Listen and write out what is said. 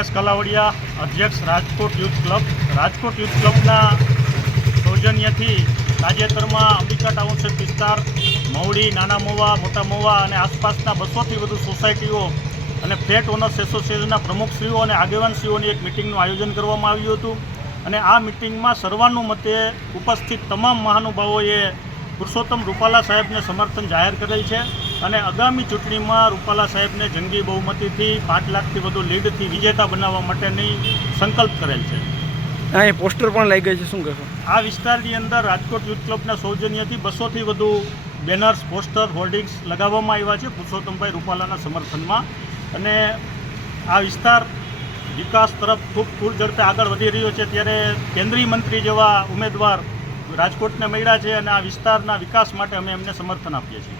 દિનેશ કલાવડિયા અધ્યક્ષ Rajkot youth club. Rajkot youth ક્લબના સૌજન્યથી તાજેતરમાં અંબિકા ટાઉનશીપ વિસ્તાર, મવડી, નાના મોવા, મોટા મોવા અને આસપાસના બસોથી વધુ સોસાયટીઓ અને ફ્લેટ ઓનર્સ એસોસિએશનના પ્રમુખશ્રીઓ અને આગેવાનશ્રીઓની એક મિટિંગનું આયોજન કરવામાં આવ્યું હતું. અને આ મિટિંગમાં સર્વાનુમતે ઉપસ્થિત તમામ મહાનુભાવોએ પુરુષોત્તમ રૂપાલા સાહેબને સમર્થન જાહેર કરેલ છે. અને આગામી ચૂંટણીમાં રૂપાલા સાહેબને જંગી બહુમતીથી પાંચ લાખથી વધુ લીડથી વિજેતા બનાવવા માટેની સંકલ્પ કરેલ છે. અહીં પોસ્ટર પણ લઈ ગઈ છે શું કહેશો આ વિસ્તારની અંદર રાજકોટ યુથ ક્લબના સૌજન્યથી બસોથી વધુ બેનર્સ પોસ્ટર હોર્ડિંગ્સ લગાવવામાં આવ્યા છે પુરુષોત્તમભાઈ રૂપાલાના સમર્થનમાં. અને આ વિસ્તાર વિકાસ તરફ ખૂબ પૂર ઝડપે આગળ વધી રહ્યો છે. ત્યારે કેન્દ્રીય મંત્રી જેવા ઉમેદવાર રાજકોટને મળ્યા છે અને આ વિસ્તારના વિકાસ માટે અમે એમને સમર્થન આપીએ છીએ.